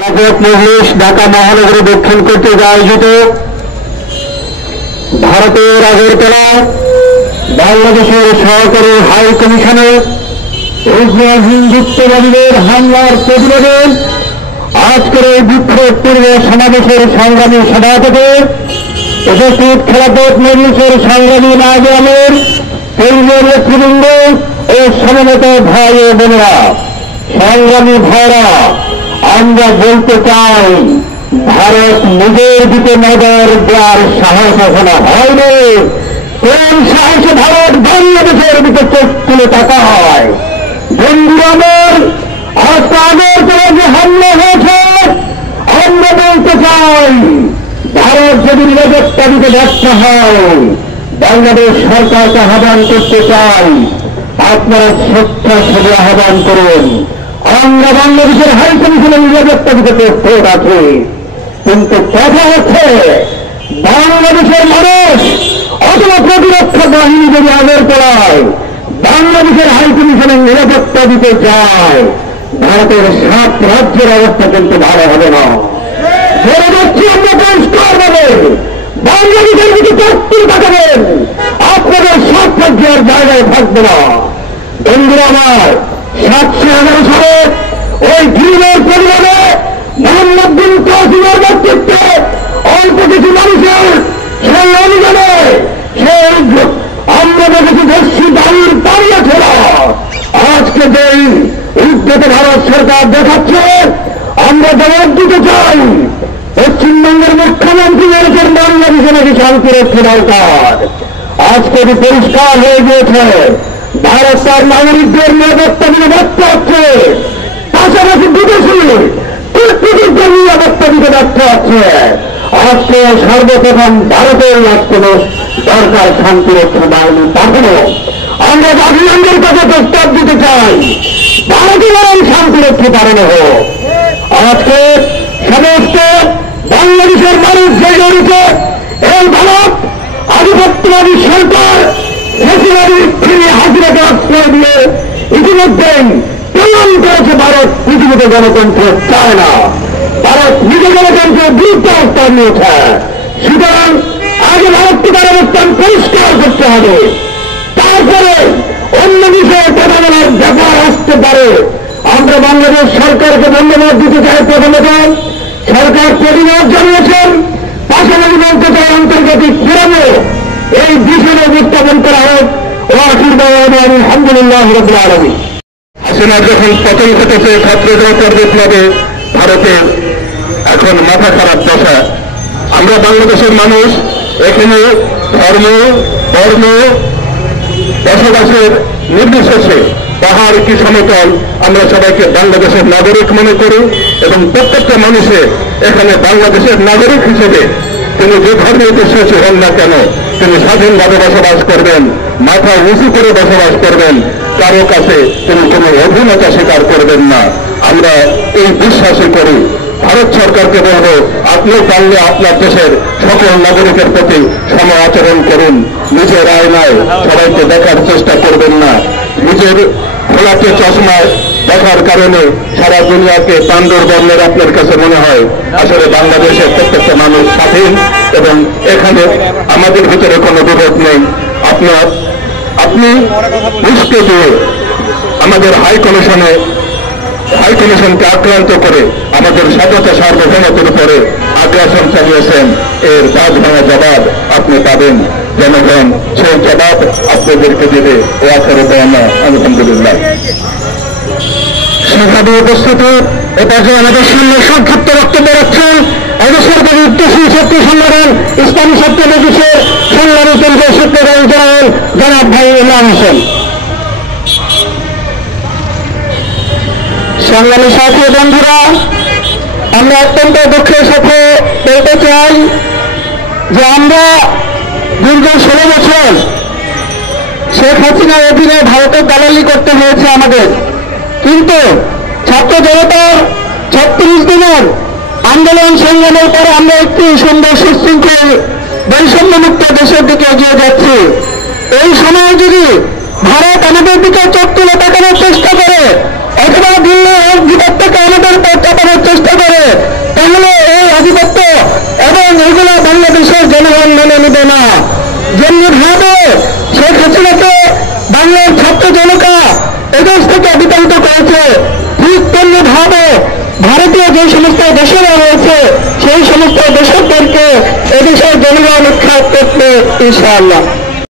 মজলিস ঢাকা মহানগরী দক্ষিণ কর্তৃক আয়োজিত ভারতের আগরতলা বাংলাদেশের সহকারী হাই কমিশনে উগ্র হিন্দুত্ববাদীদের হামলার প্রতিবাদে আজকের এই বিক্ষোভ পূর্বে সমাবেশের সংগ্রামী সভাপতি উপস্থিত খেলাফত মজলিসের সংগ্রামী নায়েবে কেন্দ্রীয় নেতৃবৃন্দ ও সমবেত ভাই ও বোনেরা, সংগ্রামী ভাইরা, আমরা বলতে চাই ভারত নিজের দিকে নজর দেওয়ার সাহস এখনো হয়নি। কোন সাহসে ভারত বাংলাদেশের দিকে চোখ তুলে তাকায়? বন্ধুরা, আজকে আগরতলা যে হামলা হয়েছে, আমরা বলতে চাই ভারত যদি নিরাপত্তা দিতে ব্যর্থ হয়, বাংলাদেশ সরকারকে আহ্বান করতে চাই আপনারা সত্যি আহ্বান করুন। আমরা বাংলাদেশের হাই কমিশনের নিরাপত্তা দিতে প্রস্তুত আছি, কিন্তু কথা হচ্ছে বাংলাদেশের মানুষ অথবা প্রতিরক্ষা বাহিনী যদি আগরতলায় বাংলাদেশের হাই কমিশনের নিরাপত্তা দিতে যায়, ভারতের 7 রাজ্যের অবস্থা কিন্তু ভালো হবে না। ধরে যাচ্ছি আমরা পরিষ্কার ভাবে বাংলাদেশের দিকে চোখ তাকাবেন, আপনাদের 7 রাজ্যের জায়গায় থাকবে না। বন্ধুরা আমার, 711 সালে ওই ঘৃণের পরিবারে মোহাম্মদ বিন কাসিমের নেতৃত্বে অল্প কিছু মানুষের সেই অভিযানে আমরা দেখেছি দেশি দাঁড়িয়ে দাঁড়িয়েছিল। আজকে যেই উদ্যোগে ভারত সরকার দেখাচ্ছে, আমরা জবাব দিতে চাই পশ্চিমবঙ্গের মুখ্যমন্ত্রী বলেছেন বাংলাদেশে নাকি শান্তিরক্ষা দরকার। আজকে পরিষ্কার হয়ে গিয়েছে ভারত তার নাগরিকদের নিরাপত্তা দিতে ব্যর্থ হচ্ছে, পাশাপাশি বিদেশি কূটনীতিকদের নিরাপত্তা দিতে ব্যর্থ হচ্ছে। আজকে সর্বপ্রথম ভারতের আজকে দরকার শান্তিরক্ষা বাহিনী পাঠানো। আমরা জাতিসংঘের কাছে প্রস্তাব দিতে চাই ভারতীয় শান্তিরক্ষা পাঠানো হোক। আজকে সমস্ত বাংলাদেশের মানুষ যে জড়িত এই ভারত আধিপত্যবাদী সরকার হাজিরাকে আশ্রয় দিয়ে ইতিমধ্যেই প্রমাণ করেছে ভারত পৃথিবীতে গণতন্ত্র চায় না, ভারত নিজে গণতন্ত্রের বিরুদ্ধে অবস্থান নিয়েছে। সুতরাং আগে ভারতকে তার অবস্থান পরিষ্কার করতে হবে, তারপরে অন্য বিষয়ে কথা বলার ব্যাপার আসতে পারে। আমরা বাংলাদেশ সরকারকে ধন্যবাদ দিতে চাই। প্রথমত সরকার প্রতিবাদ জানিয়েছেন, পাশাপাশি বলতে চাই আন্তর্জাতিক ফোরামে এই বিষয়ে উপস্থাপন করা হোক। ও আশীর্বাদ আলহামদুলিল্লাহ রাব্বিল আলামিন। হাসিনা যখন পতন ঘটেছে ছাত্র জনতার বিপ্লবে ভারতের এখন মাথা খারাপ দশা। আমরা বাংলাদেশের মানুষ এখানে ধর্ম বর্ণ বসবাসের নির্বিশেষে পাহাড় কি সমতল আমরা সবাইকে বাংলাদেশের নাগরিক মনে করি, এবং প্রত্যেকটা মানুষের এখানে বাংলাদেশের নাগরিক হিসেবে তিনি যে ধর্মের বিশ্বাসী হন না কেন তিনি স্বাধীনভাবে বসবাস করবেন, মাথা উঁচু করে বসবাস করবেন, কারো কাছে তিনি কোনো অধীনতা স্বীকার করবেন না। আমরা এই বিশ্বাসই করি। ভারত সরকারকে বলব, আপনি পারলে আপনার দেশের সকল নাগরিকের প্রতি সম আচরণ করুন। নিজের আয়নায় সবাইকে দেখার চেষ্টা করবেন না। নিজের খোলাতে চশমায় দেখার কারণে সারা দুনিয়াকে পাণ্ডুর বর্ণের আপনার কাছে মনে হয়। আসলে বাংলাদেশের প্রত্যেকটা মানুষ স্বাধীন এবং এখানে আমাদের ভিতরে কোনো বিরোধ নেই। আপনি বুঝতে দিয়ে আমাদের হাই কমিশনকে আক্রান্ত করে আমাদের স্বাধীনতা সার্বভৌমত্বের উপরে আগ্রাসন চালিয়েছেন, এর বাদ ভাঙা জবাব আপনি পাবেন। জনগণ সেই জবাব আপনাদেরকে দেবে। ও আখেরে দেওয়া আলহামদুলিল্লাহ। সেভাবে উপস্থিত এপাশে আমাদের সামনে সংক্ষিপ্ত বক্তব্য রাখছেন অবসরকারী উদ্দেশ্যী ছাত্র সংগঠন ইসলামী ছাত্র মজলিসের সংগ্রামী কেন্দ্রীয় সেক্রেটারি জেনারেল জনাব ভাই ইমরান হোসেন। সংগ্রামী সাথী বন্ধুরা, আমরা অত্যন্ত দুঃখের সাথে বলতে চাই যে আমরা দীর্ঘ 16 বছর শেখ হাসিনার অধীনে ভারতের দালালি করতে হয়েছে আমাদের, কিন্তু ছাত্র জনতার 36 দিনের আন্দোলন সংগ্রামের পরে আমরা একটি সুন্দর সুশৃঙ্খল বৈষম্যমুক্ত দেশের দিকে এগিয়ে যাচ্ছি। এই সময় যদি ভারত আমাদের দিকে চোখ তুলে তাকানোর চেষ্টা করে অথবা দিল্লির ভিতর থেকে আমাদের উপর চাপানোর চেষ্টা করে, একইভাবে ভারতীয় যে সমস্ত দেশেরা রয়েছে সেই সমস্ত দেশদেরকে এদেশের জনগণ উৎখাত করতে ইনশাআল্লাহ।